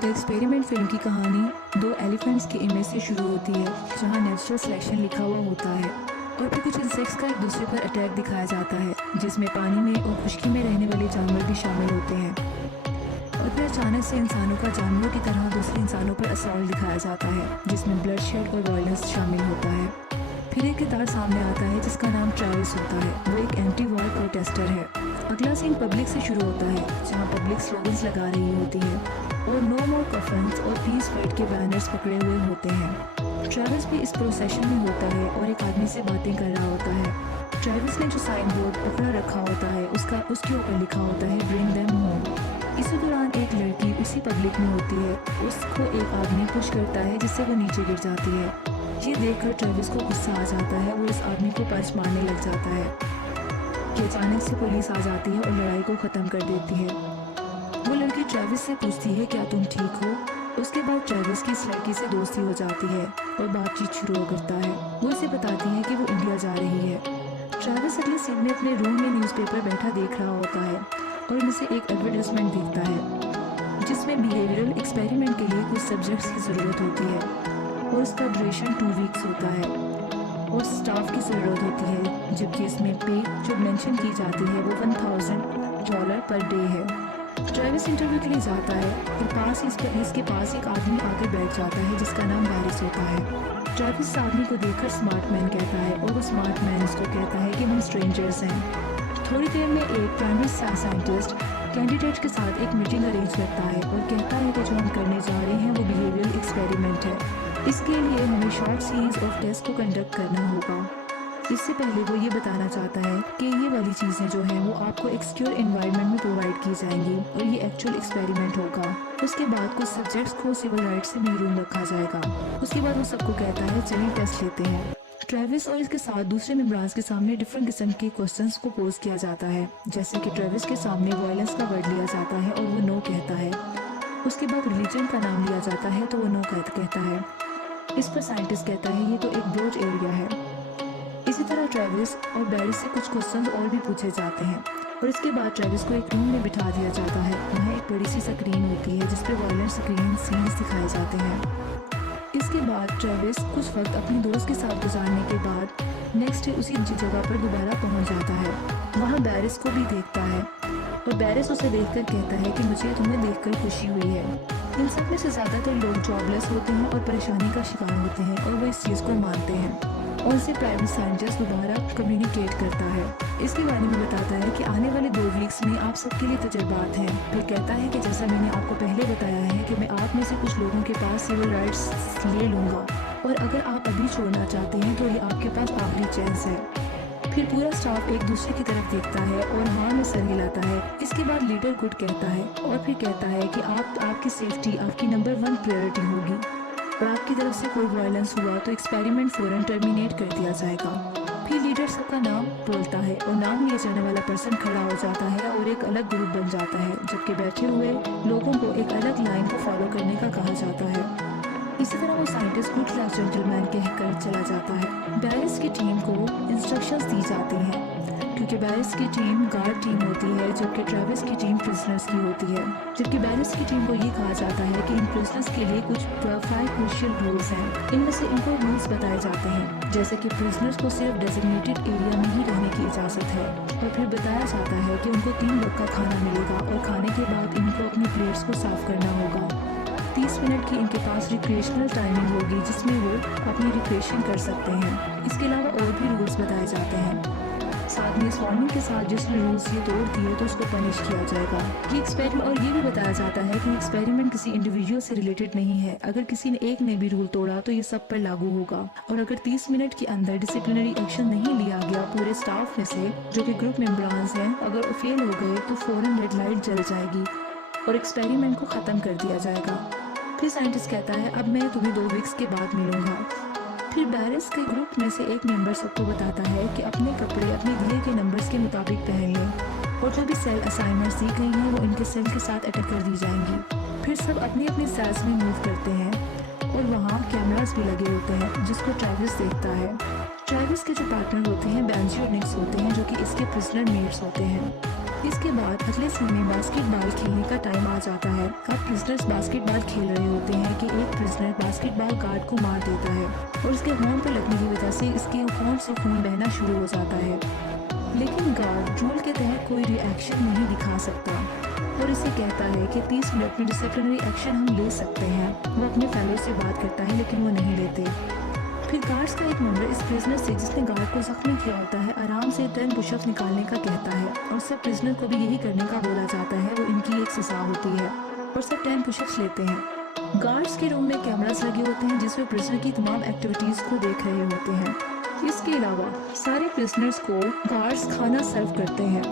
The experiment film की कहानी दो एलिफेंट्स के इमेज से शुरू होती है, जहां नेचुरल सिलेक्शन लिखा हुआ होता है और फिर कुछ इंसेक्ट्स का एक दूसरे पर अटैक दिखाया जाता है, जिसमें पानी में और खुश्की में रहने वाले जानवर भी शामिल होते हैं। और फिर अचानक से इंसानों का जानवरों की तरह दूसरे इंसानों पर असॉल्ट दिखाया जाता है, जिसमें ब्लड शेड और वायलेंस शामिल होता है। फिर एक किरदार सामने आता है जिसका नाम ट्रैविस होता है। वो एक एंटी वॉर प्रोटेस्टर है। अगला सीन पब्लिक से शुरू होता है, जहां पब्लिक स्लोगन्स लगा रही होती है और नो मोर कफन्स और पीस फाइट के बैनर्स पकड़े हुए होते हैं। ट्रैविस भी इस प्रोसेशन में होता है और एक आदमी से बातें कर रहा होता है। ट्रैविस ने जो साइन बोर्ड पकड़ा रखा होता है उसके ऊपर लिखा होता है ब्रिंग देम होम। इसी दौरान एक लड़की उसी पब्लिक में होती है। उसको एक आदमी पुश करता है जिससे वो नीचे गिर जाती है। ये देखकर ट्रैविस को गुस्सा आ जाता है। वो इस आदमी को पंच मारने लग जाता है कि अचानक से पुलिस आ जाती है और लड़ाई को ख़त्म कर देती है। वो लड़की ट्रैविस से पूछती है क्या तुम ठीक हो। उसके बाद ट्रैविस की इस लड़की से दोस्ती हो जाती है और बातचीत शुरू करता है। वो इसे बताती है कि वो इंडिया जा रही है। ट्रैविस अगले सीन में अपने रूम में न्यूज़पेपर बैठा देख रहा होता है और उनमें से एक एडवर्टाइजमेंट दिखता है जिसमें बिहेवियरल एक्सपेरिमेंट के लिए कुछ सब्जेक्ट्स की ज़रूरत होती है और उसका ड्यूरेशन 2 वीक्स होता है और स्टाफ की ज़रूरत होती है, जबकि इसमें पे जो मेंशन की जाती है वो $1000 पर डे है। ट्रैविस इंटरव्यू के लिए जाता है और इसके पास एक आदमी आकर बैठ जाता है जिसका नाम बैरिस होता है। ट्रैविस आदमी को देखकर स्मार्ट मैन कहता है और वो स्मार्ट मैन इसको कहता है कि हम स्ट्रेंजर्स हैं। थोड़ी देर में एक प्राइमरी साइंटिस्ट कैंडिडेट के साथ एक मीटिंग अरेंज करता है और कहता है कि जो हम करने जा रहे हैं वो बिहेवियरल एक्सपेरिमेंट है। इसके लिए हमें शॉर्ट सीरीज ऑफ टेस्ट को कंडक्ट करना होगा। इससे पहले वो ये बताना चाहता है कि ये वाली चीज़ें जो हैं वो आपको एक सिक्योर एनवायरनमेंट में प्रोवाइड की जाएंगी और ये एक्चुअल एक्सपेरिमेंट होगा। उसके बाद कुछ सब्जेक्ट्स को सिविल राइट्स से महरूम रखा जाएगा। उसके बाद वो सबको कहता है चलिए टेस्ट लेते हैं। ट्रैविस और इसके साथ दूसरे मेंबर्स के सामने डिफरेंट किस्म के क्वेश्चंस को पोज किया जाता है, जैसे कि ट्रैविस के सामने वायलेंस का वर्ड लिया जाता है और वो नो कहता है। उसके बाद रिलीजन का नाम लिया जाता है तो वो नो कहता है। इस पर साइंटिस्ट कहता है ये तो एक ब्रॉड एरिया है। इसी तरह ट्रैविस और बैरिस से कुछ क्वेश्चंस और भी पूछे जाते हैं और इसके बाद ट्रैविस को एक रूम में बिठा दिया जाता है। वहाँ एक बड़ी सी स्क्रीन होती है जिस पर वायलेंट स्क्रीन सीन्स दिखाए जाते हैं। इसके बाद ट्रैविस कुछ वक्त अपने दोस्त के साथ गुजारने के बाद नेक्स्ट डे उसी जगह पर दोबारा पहुंच जाता है। वहाँ बैरिस को भी देखता है और बैरिस उसे देखकर कहता है कि मुझे तुम्हें देखकर खुशी हुई है। इन सब में से ज़्यादातर लोग जॉबलेस होते हैं और परेशानी का शिकार होते हैं और वो इस चीज़ को मानते हैं और इसे प्राइवेट साइंटिस्ट दोबारा कम्युनिकेट करता है। इसके बारे में बताता है कि आने वाले 2 वीक्स में आप सबके लिए तजुर्बात हैं। फिर कहता है कि जैसा मैंने आपको पहले बताया है कि मैं आप में से कुछ लोगों के पास सिविल राइट्स ले लूँगा और अगर आप अभी छोड़ना चाहते हैं तो ये आपके पास आखिरी चांस है। फिर पूरा स्टाफ एक दूसरे की तरफ देखता है और हाँ में सर हिलाता है। इसके बाद लीडर गुड कहता है और फिर कहता है कि आपकी सेफ्टी आपकी नंबर 1 प्रायोरिटी होगी और आपकी तरफ से कोई वायलेंस हुआ तो एक्सपेरिमेंट फौरन टर्मिनेट कर दिया जाएगा। फिर लीडर सबका नाम बोलता है और नाम लिए जाने वाला पर्सन खड़ा हो जाता है और एक अलग ग्रुप बन जाता है, जबकि बैठे हुए लोगों को एक अलग लाइन को फॉलो करने का कहा जाता है। इसी तरह वो साइंटिस्ट गुड क्लास जेंटलमैन कहकर चला जाता है। बैरिस की टीम को इंस्ट्रक्शंस दी जाती हैं क्योंकि बैरिस की टीम गार्ड टीम होती है जबकि ट्रैविस की टीम प्रिजनर्स की होती है। जबकि बैरिस की टीम को ये कहा जाता है कि इन प्रिजनर्स के लिए कुछ 5 क्रूशियल रूल्स हैं। इनमें से इनको रूल्स बताए जाते हैं जैसे कि प्रिजनर्स को सिर्फ डेजिग्नेटेड एरिया में ही रहने की इजाज़त है और फिर बताया जाता है कि उनको 3 वक्त का खाना मिलेगा और खाने के बाद इनको अपनी प्लेट्स को साफ करना होगा। 30 मिनट की इनके पास रिक्रिएशनल टाइमिंग होगी जिसमें वो अपनी रिक्रिएशन कर सकते हैं। इसके अलावा और भी रूल्स बताए जाते हैं। साथ में इस वार्निंग के साथ जिसने रूल्स ये तोड़ दिए तो उसको पनिश किया जाएगा। ये एक्सपेरिमेंट और ये भी बताया जाता है कि एक्सपेरिमेंट किसी इंडिविजुअल से रिलेटेड नहीं है। अगर किसी ने एक ने भी रूल तोड़ा तो ये सब पर लागू होगा और अगर 30 मिनट के अंदर डिसिप्लिनरी एक्शन नहीं लिया गया पूरे स्टाफ में से जो कि ग्रुप मेंबर्स हैं, अगर फेल हो गए तो फौरन रेड लाइट जल जाएगी और एक्सपेरिमेंट को ख़त्म कर दिया जाएगा। फिर साइंटिस्ट कहता है अब मैं तुम्हें 2 वीक्स के बाद मिलूंगा। फिर बैरिस के ग्रुप में से एक मेंबर सबको बताता है कि अपने कपड़े अपने दिए के नंबर्स के मुताबिक पहन लें और जो भी सेल असाइनमेंट्स दी गई हैं वो इनके सेल के साथ अटैच कर दी जाएंगी। फिर सब अपनी अपनी सेल्स में मूव करते हैं और वहाँ कैमरास भी लगे होते हैं जिसको ट्रैविस देखता है। ट्रैविस के जो पार्टनर होते हैं बेंजी और निक्स होते हैं जो कि इसके प्रिजनर मेट्स होते हैं। इसके बाद अगले सीन में बास्केटबॉल खेलने का टाइम आ जाता है। अब प्रिजनर्स बास्केटबॉल खेल रहे होते हैं कि एक प्रिजनर बास्केटबॉल गार्ड को मार देता है और उसके होंठ पर लगने की वजह से इसके होंठ से खून बहना शुरू हो जाता है। लेकिन गार्ड रूल के तहत कोई रिएक्शन नहीं दिखा सकता और इसे कहता है कि 30 मिनट में डिसिप्लिनरी एक्शन हम ले सकते हैं। वो अपने फेलो से बात करता है लेकिन वो नहीं लेते। फिर गार्ड्स का एक मेंबर इस प्रिजनर से जिसने गार्ड को जख्मी किया होता है आराम से 10 पुशअप्स निकालने का कहता है और सब प्रिजनर को भी यही करने का बोला जाता है। वो इनकी एक सजा होती है और सब 10 पुशअप्स लेते हैं। गार्ड्स के रूम में कैमरास लगे होते हैं जिसमें प्रिजनर की तमाम एक्टिविटीज को देख रहे होते हैं। इसके अलावा सारे प्रिजनर्स को गार्ड्स खाना सर्व करते हैं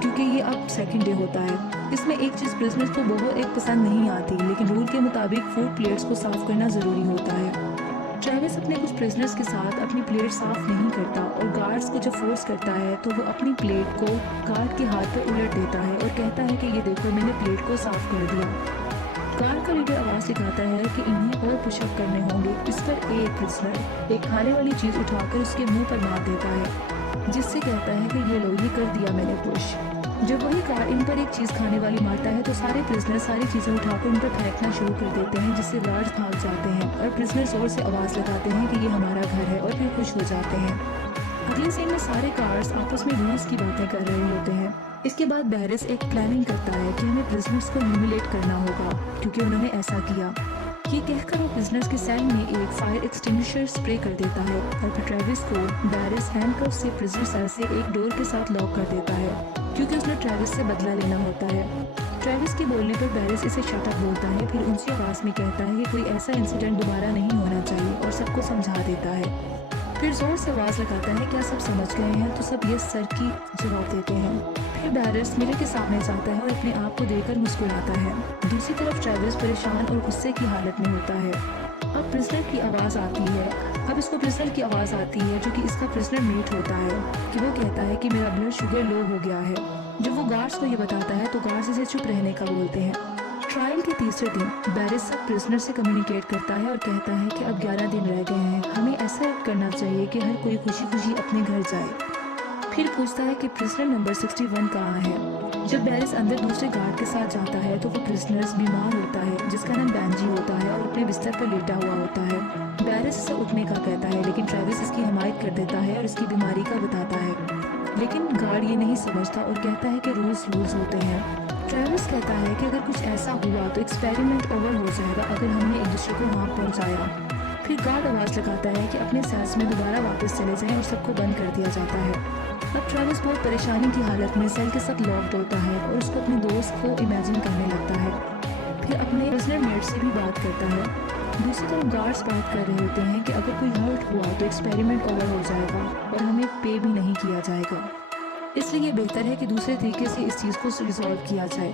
क्योंकि ये अब सेकंड डे होता है। इसमें एक चीज़ प्रिजनर्स को बहुत एक पसंद नहीं आती, लेकिन रूल के मुताबिक फूड प्लेट्स को साफ करना ज़रूरी होता है। ट्रेविस अपने कुछ प्रिजनर्स के साथ अपनी प्लेट साफ नहीं करता और गार्ड्स को जब फोर्स करता है तो वो अपनी प्लेट को गार्ड के हाथ पर उलट देता है और कहता है कि ये देखो मैंने प्लेट को साफ कर दिया। गार्ड का लीडर आवाज़ दिखाता है कि इन्हें और पुशअप करने होंगे। इस पर एक प्रिजनर एक खाने वाली चीज़ उठाकर उसके मुंह पर मार देता है जिससे कहता है कि ये लो, ये कर दिया मैंने पुश। जब वही गार्ड इन पर एक चीज़ खाने वाली मारता है तो सारे प्रिजनर सारी चीज़ें उठाकर उन पर फेंकना शुरू कर देते हैं जिससे गार्ड्स भाग जाते हैं और प्रिजनर जोर से आवाज़ लगाते हैं कि ये हमारा घर है और फिर खुश हो जाते हैं। अगले सीन में सारे गार्ड्स आपस में रूल्स की बातें कर रहे होते हैं। इसके बाद बैरिस एक प्लानिंग करता है कि हमें प्रिजनर्स को ह्यूमिलेट करना होगा क्योंकि उन्होंने ऐसा किया। ये कहकर वो प्रिजनर्स के सेल में एक फायर एक्सटिंग्विशर स्प्रे कर देता है और फिर ट्रेविस को बैरिस हैंडकफ से प्रिजनर सेल से एक डोर के साथ लॉक कर देता है क्योंकि उसने ट्रेविस से बदला लेना होता है। ट्रेविस के बोलने पर बैरिस इसे शट अप बोलता है, फिर ऊंची आवाज़ में कहता है कि कोई ऐसा इंसिडेंट दोबारा नहीं होना चाहिए और सबको समझा देता है। फिर जोर से आवाज़ लगाता है क्या सब समझ गए हैं, तो सब ये सर की जवाब देते हैं। फिर बैरिस मिरर के सामने जाता है और अपने आप को देखकर मुस्कुराता है। दूसरी तरफ ट्रेविस परेशान और गुस्से की हालत में होता है। अब प्रिजनर की आवाज़ आती है अब इसको प्रिजनर की आवाज़ आती है जो कि इसका प्रिजनर मेट होता है कि वो कहता है कि मेरा ब्लड शुगर लो हो गया है। जब वो गार्ड्स को ये बताता है तो गार्ड्स इसे चुप रहने का बोलते हैं। ट्रायल के तीसरे दिन बैरिस सब प्रिजनर से कम्युनिकेट करता है और कहता है कि अब 11 दिन रह गए हैं, हमें ऐसा एक्ट करना चाहिए कि हर कोई खुशी खुशी अपने घर जाए। फिर पूछता है कि प्रिजनर नंबर 61 कहाँ है। जब बैरिस अंदर दूसरे गार्ड के साथ जाता है तो वो प्रिजनर्स बीमार होता है जिसका नाम बैंजी होता है और अपने बिस्तर पर लेटा हुआ होता है। बैरिस इसे उठने का कहता है लेकिन ट्रेविस इसकी हिमायत कर देता है और इसकी बीमारी का बताता है, लेकिन गार्ड ये नहीं समझता और कहता है कि रूल्स होते हैं। ट्रेविस कहता है कि अगर कुछ ऐसा हुआ तो एक्सपेरिमेंट ओवर हो जाएगा अगर हमने एक दूसरे को वहाँ पहुँचाया। फिर गार्ड आवाज़ लगाता है कि अपने सेल्स में दोबारा वापस चले जाएं और सबको बंद कर दिया जाता है। अब ट्रेविस बहुत परेशानी की हालत में सेल के साथ लॉक्ड होता है और उसको अपने दोस्त को इमेजिन करने लगता है। फिर अपने प्रिजनर मेट से भी बात करता है। दूसरी तरफ गार्ड्स बात कर रहे होते हैं कि अगर कोई हर्ट हुआ तो एक्सपेरिमेंट ओवर हो जाएगा और हमें पे भी नहीं किया जाएगा, इसलिए बेहतर है कि दूसरे तरीके से इस चीज़ को रिजॉल्व किया जाए।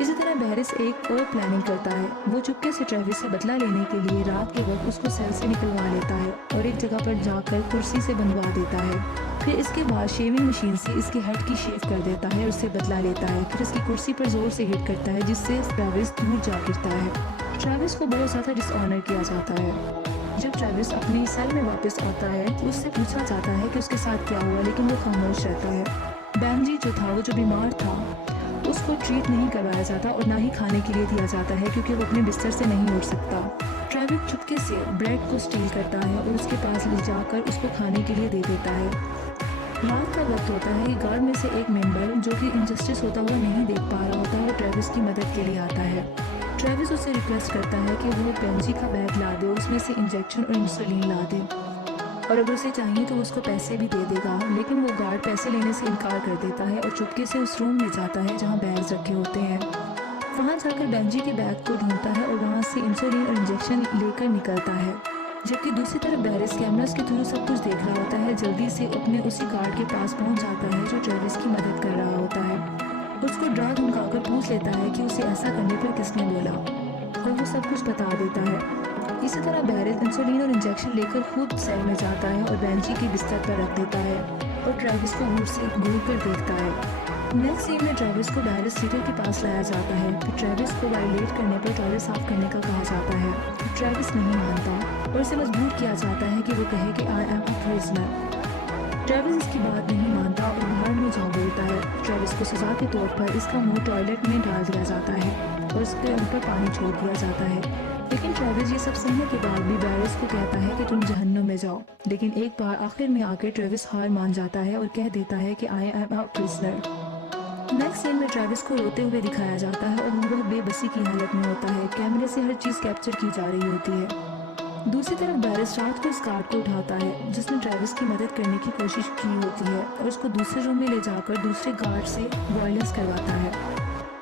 इसी तरह बैरिस एक और प्लानिंग करता है। वो चुपके से ट्रेविस से बदला लेने के लिए रात के वक्त उसको सेल से निकलवा लेता है और एक जगह पर जाकर कुर्सी से बंधवा देता है। फिर इसके बाद शेविंग मशीन से इसके हेड की शेव कर देता है और उससे बदला लेता है। फिर इसकी कुर्सी पर जोर से हिट करता है जिससे ट्रेविस दूर जा गिरता है। ट्रेविस को बहुत ज़्यादा डिसऑनर किया जाता है। जब ट्रेविस अपनी सेल में वापस आता है तो उससे पूछा जाता है कि उसके साथ क्या हुआ, लेकिन वो खामोश रहता है। बैंजी जो था, वो जो बीमार था, उसको ट्रीट नहीं करवाया जाता और ना ही खाने के लिए दिया जाता है क्योंकि वो अपने बिस्तर से नहीं उठ सकता। ट्रेविस चुपके से ब्रेड को स्टील करता है और उसके पास ले जाकर उसको खाने के लिए दे देता है। रात का वक्त होता है कि गार्ड में से एक मेंबर जो कि इंजस्टिस होता हुआ नहीं देख पा रहा होता है, वो ट्रेविस की मदद के लिए आता है। ट्रेविस उससे रिक्वेस्ट करता है कि वो बेंजी का बैग ला दे, उसमें से इंजेक्शन और इंसुलिन ला दे और अगर उसे चाहिए तो उसको पैसे भी दे देगा। लेकिन वो गार्ड पैसे लेने से इनकार कर देता है और चुपके से उस रूम में जाता है जहाँ बैग्स रखे होते हैं। वहाँ जाकर बेंजी के बैग को ढूंढता है और वहाँ से इंसुलिन और इंजेक्शन लेकर निकलता है। जबकि दूसरी तरफ बैरिस कैमरास के थ्रू सब कुछ देख रहा होता है। जल्दी से अपने उसी गार्ड के पास पहुँच जाता है जो ट्रेविस की मदद कर रहा होता है। उसको डरा धमकाकर पूछ लेता है कि उसे ऐसा करने पर किसने बोला और वो सब कुछ बता देता है। इसी तरह बैरिस इंसुलिन और इंजेक्शन लेकर खुद सेल में जाता है और बेंजी के बिस्तर पर रख देता है और ट्रेविस को दूर से घूर कर देखता है। नेक्स्ट सीन में ट्रेविस को बैरिस सीटर के पास लाया जाता है। फिर ट्रेविस को वायलेट करने पर टॉयलेट साफ करने का कहा जाता है। ट्रेविस नहीं मानता और उसे मजबूर किया जाता है कि वो कहे कि I am a prisoner. Travis इसकी बात नहीं मानता और बाहर में जा बोलता है। ट्रेविस को सजा के तौर पर इसका मुंह टॉयलेट में डाल दिया जाता है और उसके ऊपर पानी छोड़ दिया जाता है। लेकिन ट्रेविस ये सब सहने के बाद भी बैरिस को कहता है कि तुम जहन्नुम में जाओ। लेकिन एक बार आखिर में आकर ट्रेविस हार मान जाता है और कह देता है कि I am a prisoner. Next scene में ट्रेविस को रोते हुए दिखाया जाता है और वह बेबसी की हालत में होता है। कैमरे से हर चीज़ कैप्चर की जा रही होती है। दूसरी तरफ बैरिस रात को इस गार्ड को उठाता है जिसने ट्रेविस की मदद करने की कोशिश की होती है और उसको दूसरे रूम में ले जाकर दूसरे गार्ड से वायलेंस करवाता है।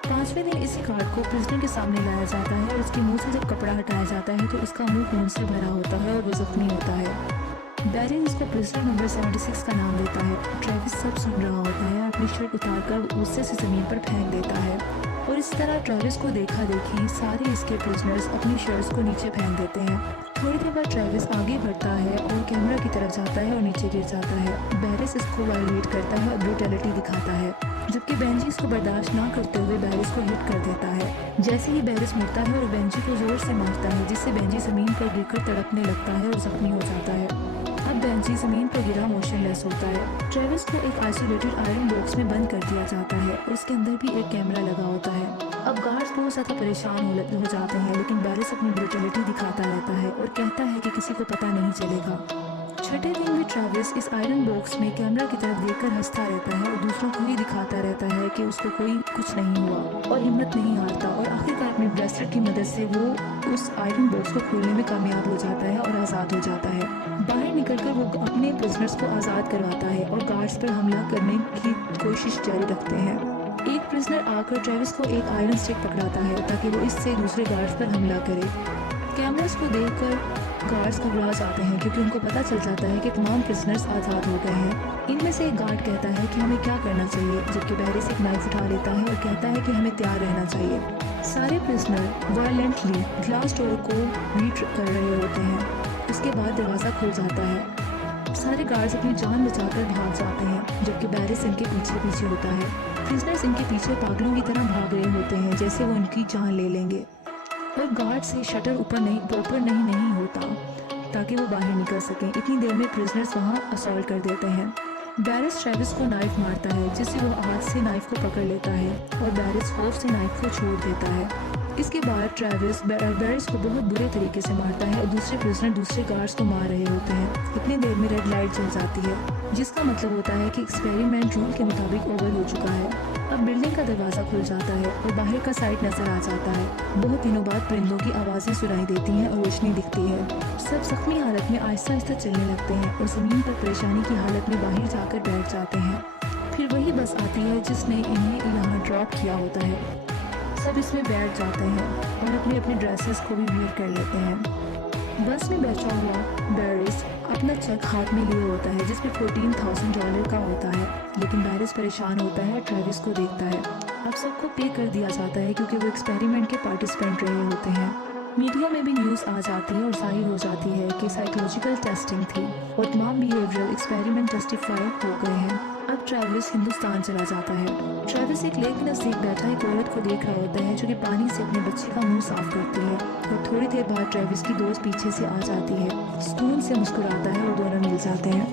पांचवें दिन इसी गार्ड को प्रिजनर के सामने लाया जाता है और उसके मुंह से जब कपड़ा हटाया जाता है तो उसका मुंह खून से भरा होता है और वो जख्मी होता है। बैरिस उसको प्रिजनर नंबर 76 का नाम देता है। ट्रेविस सब सुन रहा होता है और अपनी शर्ट उतारकर गुस्से से जमीन पर फेंक देता है और इस तरह ट्रेविस को देखा देखी सारे इसके प्रिजनर्स अपनी शर्ट्स को नीचे फेंक देते हैं। थोड़ी देर बाद ट्रेविस आगे बढ़ता है और कैमरा की तरफ जाता है और नीचे गिर जाता है। बैरिस इसको वायलेट करता है और ब्रूटैलिटी दिखाता है, जबकि बेंजी इसको बर्दाश्त ना करते हुए बैरिस को हिट कर देता है। जैसे ही बैरिस मुड़ता है और बेंजी को जोर से मारता है जिससे बेंजी जमीन पर गिरकर तड़पने लगता है और जख्मी हो जाता है। अब बेंजी जमीन पर गिरा मोशनलेस होता है। ट्रेविस को एक आइसोलेटेड आयरन बॉक्स में बंद कर दिया जाता है और उसके अंदर भी एक कैमरा लगा होता है। अब गार्ड्स बहुत ज़्यादा परेशान हो जाते हैं, लेकिन बैरिस अपनी ब्रूटैलिटी दिखाता रहता है और कहता है कि किसी को पता नहीं चलेगा। छठे दिन भी ट्रेविस इस आयरन बॉक्स में कैमरा की तरफ देखकर हंसता रहता है और दूसरों को ही दिखाता रहता है कि उसको कोई कुछ नहीं हुआ और हिम्मत नहीं हारता और आखिरकार अपने ब्रेसलेट की मदद से वो उस आयरन बॉक्स को खोलने में कामयाब हो जाता है और आज़ाद हो जाता है। बाहर निकलकर वो अपने प्रिजनर्स को आज़ाद करवाता है और गार्ड्स पर हमला करने की कोशिश जारी रखते हैं। एक प्रिजनर आकर ट्रेविस को एक आयरन स्टिक पकड़ाता है ताकि वो इससे दूसरे गार्ड्स पर हमला करे। कैमरास को देखकर गार्ड्स घबरा जाते हैं क्योंकि उनको पता चल जाता है कि तमाम प्रिजनर्स आज़ाद हो गए हैं। इनमें से एक गार्ड कहता है कि हमें क्या करना चाहिए, जबकि बैरिस एक नाइफ उठा लेता है और कहता है कि हमें तैयार रहना चाहिए। सारे प्रिजनर वायलेंटली ग्लास डोर को बीट कर रहे होते हैं। उसके बाद दरवाज़ा खुल जाता है। सारे गार्ड्स अपनी जान बचाकर भाग जाते हैं, जबकि बैरिस इनके पीछे पीछे होता है। प्रिजनर्स इनके पीछे पागलों की तरह भाग रहे होते हैं जैसे वो उनकी जान ले लेंगे और गार्ड से शटर ऊपर नहीं होता ताकि वो बाहर निकल सकें। इतनी देर में प्रिजनर्स वहाँ असॉल्ट कर देते हैं। बैरिस ट्रेविस को नाइफ मारता है जिससे वो हाथ से नाइफ को पकड़ लेता है और बैरिस खौफ से नाइफ को छोड़ देता है। इसके बाद ट्रेविस बैरिस को बहुत बुरे तरीके से मारता है और दूसरे प्रिजनर दूसरे गार्ड्स को मार रहे होते हैं। इतनी देर में रेड लाइट जल जाती है जिसका मतलब होता है कि एक्सपेरिमेंट रूल के मुताबिक ओवर हो चुका है। अब बिल्डिंग का दरवाज़ा खुल जाता है और बाहर का साइड नजर आ जाता है। बहुत दिनों बाद परिंदों की आवाज़ें सुनाई देती हैं और रोशनी दिखती है। सब जख्मी हालत में आहिस्ता आहिस्ता चलने लगते हैं और ज़मीन पर परेशानी की हालत में बाहर जाकर बैठ जाते हैं। फिर वही बस आती है जिसने इन्हें यहाँ ड्रॉप किया होता है। सब इसमें बैठ जाते हैं और अपने अपने ड्रेसेस को भी वेयर कर लेते हैं। बस में बैठा हुआ बैरिस अपना चेक हाथ में लिए होता है जिसमें $14,000 का होता है, लेकिन बैरिस परेशान होता है, ट्रेविस को देखता है। अब सबको पे कर दिया जाता है क्योंकि वो एक्सपेरिमेंट के पार्टिसिपेंट रहे होते हैं। मीडिया में भी न्यूज़ आ जाती है और जाहिर हो जाती है कि साइकोलॉजिकल टेस्टिंग थी और तमाम बिहेवियरल एक्सपेरिमेंट जस्टिफाई हो गए हैं। अब ट्रेविस हिंदुस्तान चला जाता है। ट्रेविस एक लेक के नज़दीक बैठा एक औरत को देख रहा होता है जो कि पानी से अपने बच्चे का मुंह साफ करती है और थोड़ी देर बाद ट्रेविस की दोस्त पीछे से आ जाती है, सुकून से मुस्कुराता है और दोनों मिल जाते हैं।